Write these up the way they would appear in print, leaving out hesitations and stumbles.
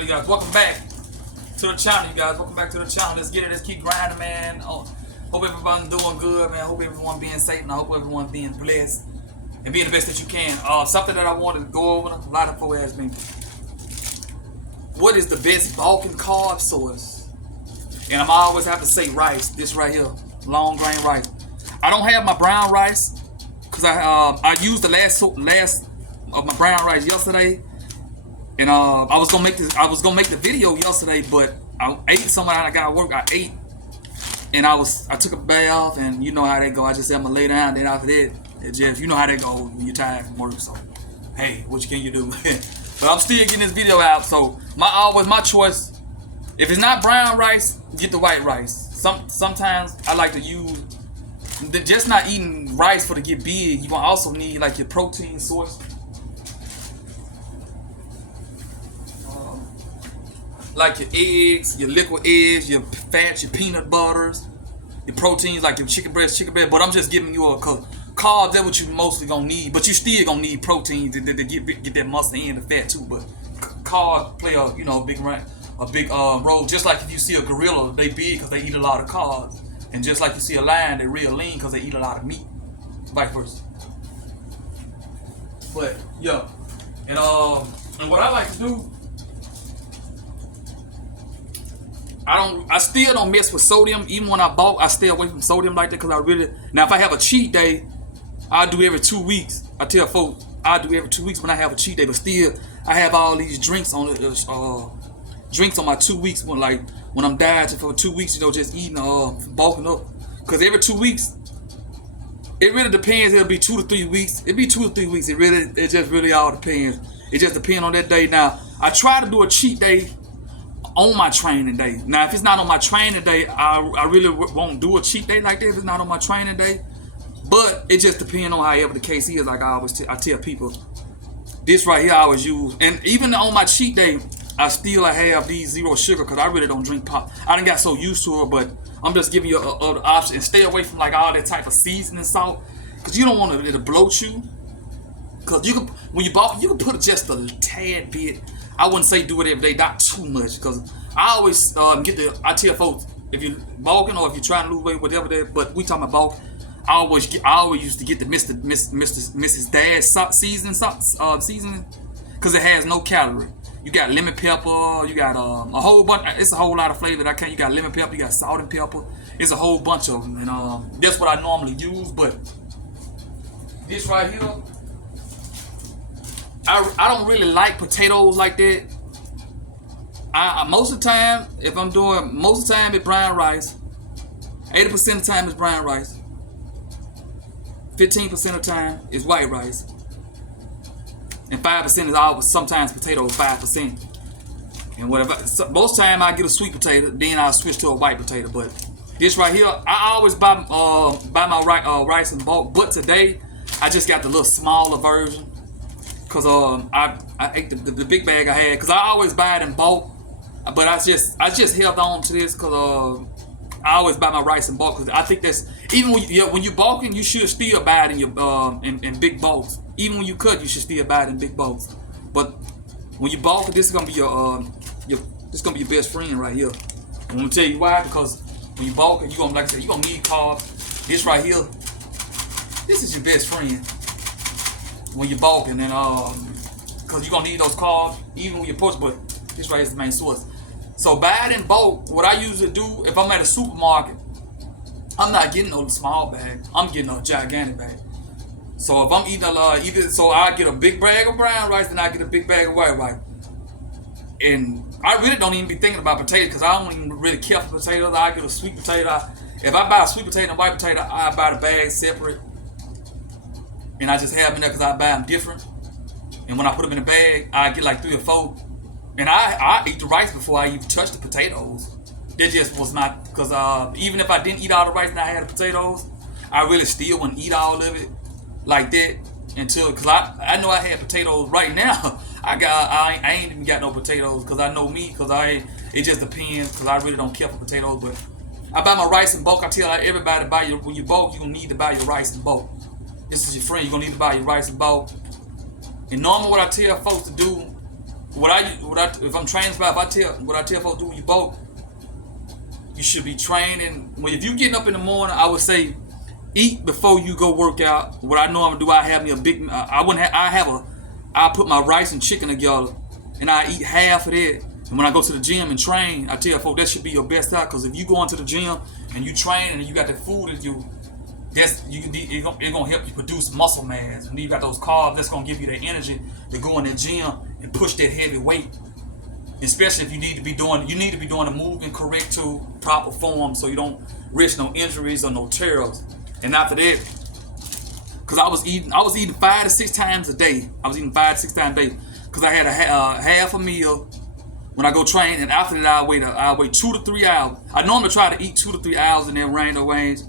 Absolutely, guys. Welcome back to the channel, you guys. Welcome back to the channel. Let's get it. Let's keep grinding, man. Hope everyone's doing good, man. Hope everyone being safe, and I hope everyone being blessed and being the best that you can. Something that I wanted to go over. A lot of folks ask me, what is the best bulking carb source? And I'm always have to say rice. This right here, long grain rice. I don't have my brown rice because I used the last of my brown rice yesterday. And I was gonna make the video yesterday, but I ate something I got to work. I ate, and I took a bath, and you know how that go. I just said I'm gonna lay down. Then after that, it just, you know how that go when you're tired from work. So, hey, what can you do? But I'm still getting this video out. So my choice. If it's not brown rice, get the white rice. Sometimes I like to use just not eating rice for to get big. You gonna also need like your protein source. Like your eggs, your liquid eggs, your fats, your peanut butters, your proteins like your chicken breast. But I'm just giving you a carbs. That's what you mostly gonna need. But you still gonna need protein to get that muscle and the fat too. But carbs play a big role. Just like if you see a gorilla, they big because they eat a lot of carbs, and just like you see a lion, they real lean because they eat a lot of meat. Vice versa. But yeah, and what I like to do. I still don't mess with sodium. Even when I bulk, I stay away from sodium like that because now if I have a cheat day, I do every 2 weeks. I tell folks I do every 2 weeks when I have a cheat day, but still I have all these drinks on my 2 weeks when I'm dieting for 2 weeks, just eating bulking up. Because every 2 weeks, it really depends. It'll be 2 to 3 weeks. It'll be 2 to 3 weeks. It just really all depends. It just depends on that day. Now I try to do a cheat day on my training day. Now, if it's not on my training day, I really won't do a cheat day like that if it's not on my training day. But it just depends on however the case is. Like I tell people, this right here I always use. And even on my cheat day, I still have these zero sugar because I really don't drink pop. I done got so used to it, but I'm just giving you other option. And stay away from like all that type of seasoning salt because you don't want it to bloat you. Because when you bulk, you can put just a tad bit. I wouldn't say do it every day, not too much, because I always I tell folks, if you're bulking or if you're trying to lose weight, whatever that, but we talking about bulk, I always used to get the Mrs. Dad's seasoning, because it has no calorie. You got lemon pepper, you got a whole bunch, it's a whole lot of flavor that you got lemon pepper, you got salt and pepper, it's a whole bunch of them, and that's what I normally use. But this right here, I don't really like potatoes like that. Most of the time, it's brown rice. 80% of the time is brown rice. 15% of the time is white rice. And 5% is always sometimes potatoes, 5%. And whatever. So most time I get a sweet potato, then I'll switch to a white potato. But this right here, I always buy my rice in bulk. But today, I just got the little smaller version. Cause I ate the big bag I had, cause I always buy it in bulk, but I just held on to this cause I always buy my rice in bulk, cause I think that's, even when you bulking, you should still buy it in your in big bulks. Even when you cut, you should still buy it in big bulks. But when you bulk, this is gonna be your best friend right here. I'm gonna tell you why, because when you bulk, you gonna, like I said, you gonna need carbs. This right here, this is your best friend when you're bulking, and because you're gonna need those carbs even when you're pushing. But this right is the main source. So buy it in bulk. What I usually do if I'm at a supermarket, I'm not getting no small bag. I'm getting a gigantic bag. So if I'm eating I get a big bag of brown rice, then I get a big bag of white rice. And I really don't even be thinking about potatoes because I don't even really care for potatoes. I get a sweet potato. If I buy a sweet potato and white potato, I buy the bag separate. And I just have them in there because I buy them different. And when I put them in the bag, I get like 3 or 4. And I eat the rice before I even touch the potatoes. That just was not, because even if I didn't eat all the rice and I had the potatoes, I really still wouldn't eat all of it like that until, because I know I had potatoes right now. I ain't even got no potatoes because I know me, because it just depends, because I really don't care for potatoes. But I buy my rice in bulk. I tell everybody when you bulk, you're going to need to buy your rice in bulk. This is your friend. You're going to need to buy your rice in bulk. And normally what I tell folks to do if I'm training spot, what I tell folks do when you bulk, you should be training. Well, if you getting up in the morning, I would say eat before you go work out. What I normally do, I have me a big. I put my rice and chicken together, and I eat half of that. And when I go to the gym and train, I tell folks that should be your best out. Because if you go into the gym and you train and you got that food in you, it's gonna help you produce muscle mass. And you got those carbs that's gonna give you that energy to go in the gym and push that heavy weight. Especially if you need to be doing the movement correct to proper form, so you don't risk no injuries or no tears. And after that, because I was eating 5 to 6 times a day. I was eating 5 to 6 times a day because I had a half a meal when I go train, and after that I'll wait 2 to 3 hours. I normally try to eat 2 to 3 hours in that range,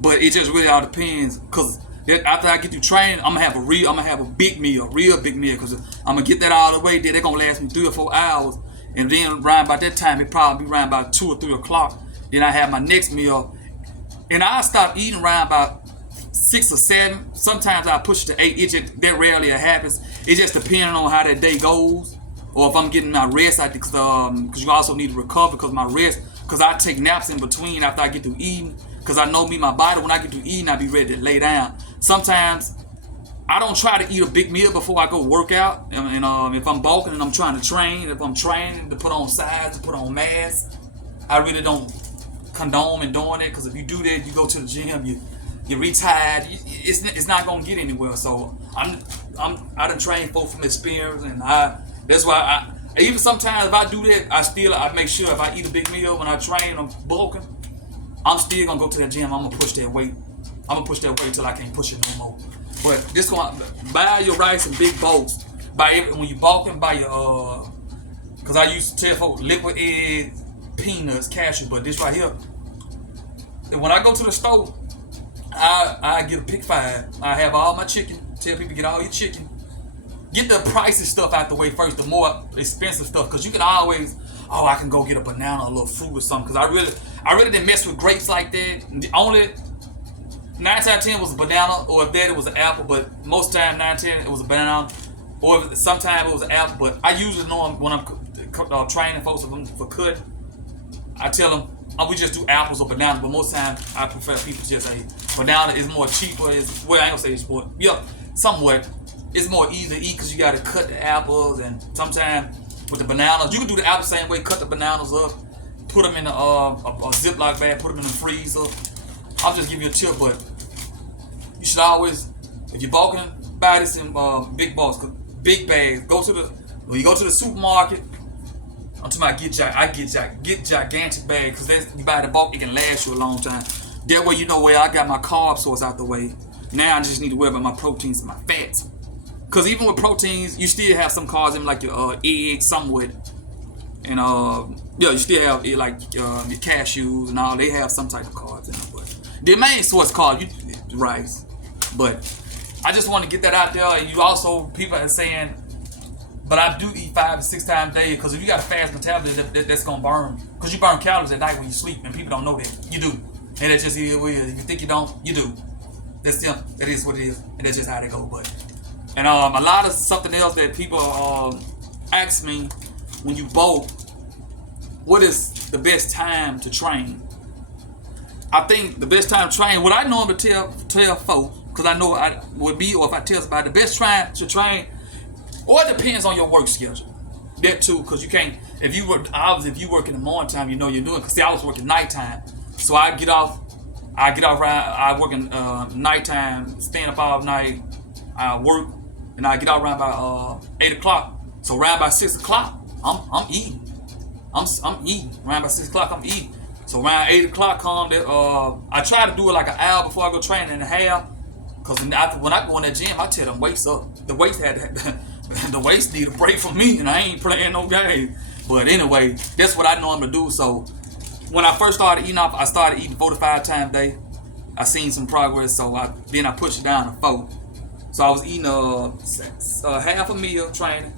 but it just really all depends. Because after I get through training, I'm gonna have a big meal, real big meal, because I'm gonna get that out of the way. Then they're gonna last me 3 or 4 hours, and then around by that time it probably be around about 2 or 3 o'clock. Then I have my next meal, and I stop eating around about 6 or 7. Sometimes I push it to 8. That rarely happens. It just depending on how that day goes, or if I'm getting my rest. Because you also need to recover. Because I take naps in between after I get through eating. Because I know my body, when I get through eating, I be ready to lay down. Sometimes I don't try to eat a big meal before I go work out. And if I'm bulking and I'm trying to train, if I'm training to put on size, to put on mass, I really don't condone in doing it. Because if you do that, you go to the gym, you're retired. It's not gonna get anywhere. So I done trained folks from experience, and that's why even sometimes if I do that, I make sure if I eat a big meal when I train, I'm bulking, I'm still gonna go to that gym. I'm gonna push that weight. I'm gonna push that weight until I can't push it no more. But this one, buy your rice in big bowls. When you bulking, buy your because I used to tell folks liquid eggs, peanuts, cashew. But this right here, and when I go to the store, I get a pick 5. I have all my chicken. Tell people get all your chicken. Get the pricey stuff out the way first, the more expensive stuff, because you can always, I can go get a banana, a little fruit or something. Because I really didn't mess with grapes like that. The only 9 times out of 10 was a banana, or if that it was an apple. But most time 9 times 10 it was a banana, or sometimes it was an apple. But I usually know when I'm training folks for cut, I tell them, we just do apples or bananas, but most times I prefer people just say banana is more cheaper. I ain't gonna say it's more, somewhat. It's more easy to eat because you gotta cut the apples, and sometimes with the bananas, you can do the apple same way. Cut the bananas up, put them in a Ziploc bag, put them in the freezer. I'll just give you a tip, but you should always, if you're bulking, buy this in big bulks, big bags. When you go to the supermarket, I'm talking about get gigantic bags, because you buy the bulk, it can last you a long time. That way you know where I got my carb source out the way. Now I just need to worry about my proteins and my fats. Because even with proteins, you still have some carbs in, like your eggs, somewhat. And you still have like your cashews and all. They have some type of carbs in them. But the main source carbs, rice. But I just want to get that out there. And you also, people are saying, but I do eat 5 to 6 times a day, because if you got a fast metabolism, that's gonna burn. Because you burn calories at night when you sleep, and people don't know that. You do, and that's just what it is. If you think you don't, you do. That is what it is, and that's just how they go. But a lot of something else that people ask me when you bulk, what is the best time to train? I think the best time to train, what I normally tell folks, because I know I would be, or if I tell somebody, the best time to train. Or it depends on your work schedule. That too, because you can't. If you work in the morning time, you know you're doing. Because I was working nighttime, so I get off. I work in nighttime, staying up all night. I work, and I get out around by 8 o'clock. So around by 6 o'clock, I'm eating. I'm eating. Around by 6 o'clock, I'm eating. So around 8 o'clock, I try to do it like an hour before I go training and a half. Because when I go in that gym, I tell them weights up. The weights the weights need a break from me, and I ain't playing no game. But anyway, that's what I normally do. So when I first started eating off, I started eating 4 to 5 times a day. I seen some progress, so then I pushed it down to 4. So I was eating half a meal training,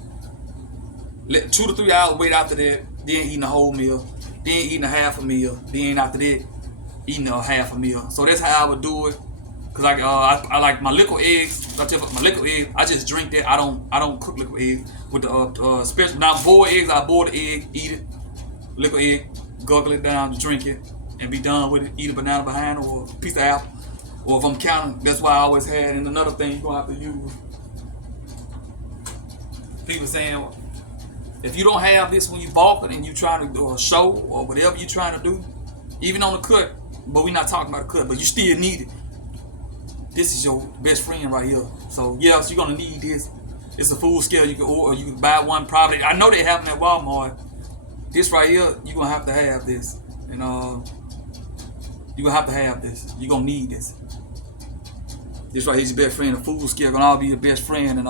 2 to 3 hours wait after that, then eating a whole meal, then eating a half a meal, then after that eating a half a meal. So that's how I would do it. Cause I like my liquid eggs. I tell you, my liquid eggs, I just drink that. I don't cook liquid eggs with the special. Now boiled eggs, I boil the egg, eat it. Liquid egg, gurgle it down, drink it, and be done with it. Eat a banana behind or a piece of apple. Or if I'm counting, that's why I always had. And another thing you're gonna have to use. People saying, if you don't have this when you bulking and you trying to do a show or whatever you're trying to do, even on the cut, but we're not talking about the cut, but you still need it. This is your best friend right here. So yes, you're gonna need this. It's a full scale. You can order, you can buy one probably. I know they have them at Walmart. This right here, you're gonna have to have this, and you're gonna have to have this. You're gonna need this. This right here's your best friend. The food scale gonna all be your best friend, and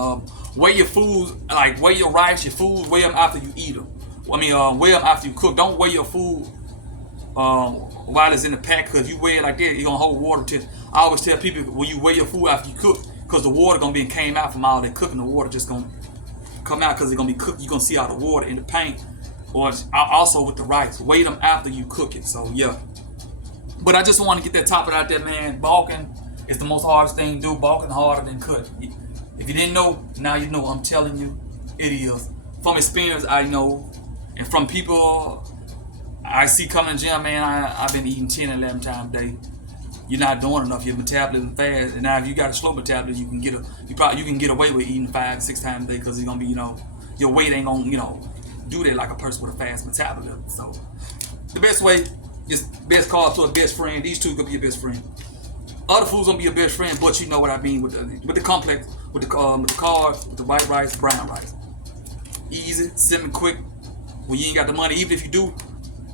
weigh your food, like weigh your rice, your food, weigh them after you eat them. I mean, weigh them after you cook. Don't weigh your food while it's in the pack, because you weigh it like that, you're gonna hold water to it. I always tell people when you weigh your food after you cook, because the water gonna be came out from all that cooking. The water just gonna come out because it's gonna be cooked. You're gonna see all the water in the paint, or also with the rice. Weigh them after you cook it. So yeah. But I just want to get that topic out there, man. Balking is the most hardest thing to do. Balking harder than cut. If you didn't know, now you know. I'm telling you, it is. From experience, I know, and from people I see coming to the gym, man, I've been eating 10, 11 times a day. You're not doing enough. Your metabolism fast, and now if you got a slow metabolism, you can get away with eating 5, 6 times a day, because it's gonna be, your weight ain't gonna, do that like a person with a fast metabolism. So the best way is best call to a best friend. These two could be your best friend. Other foods gonna be your best friend, but you know what I mean with the complex, with the carbs, with the white rice, brown rice. Easy, simple, quick. When you ain't got the money, even if you do,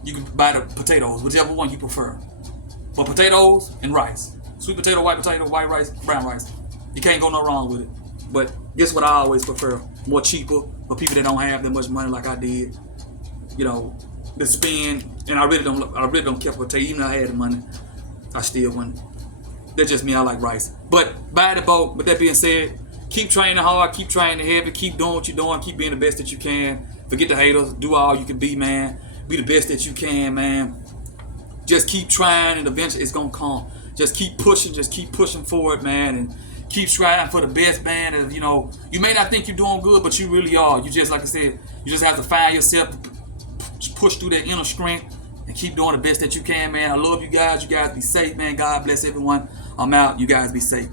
you can buy the potatoes, whichever one you prefer. But potatoes and rice. Sweet potato, white rice, brown rice. You can't go no wrong with it. But guess what I always prefer? More cheaper for people that don't have that much money like I did. To spend, and I really don't care for potato. Even though I had the money, I still wouldn't. That's just me. I like rice. But buy the boat. With that being said, keep training hard, keep training heavy, keep doing what you're doing, keep being the best that you can. Forget the haters. Do all you can be, man. Be the best that you can, man. Just keep trying, and eventually it's gonna come. Just keep pushing forward, man, and keep striving for the best, man. And you may not think you're doing good, but you really are. You just, like I said, you just have to find yourself, push through that inner strength, and keep doing the best that you can, man. I love you guys. You guys be safe, man. God bless everyone. I'm out. You guys be safe.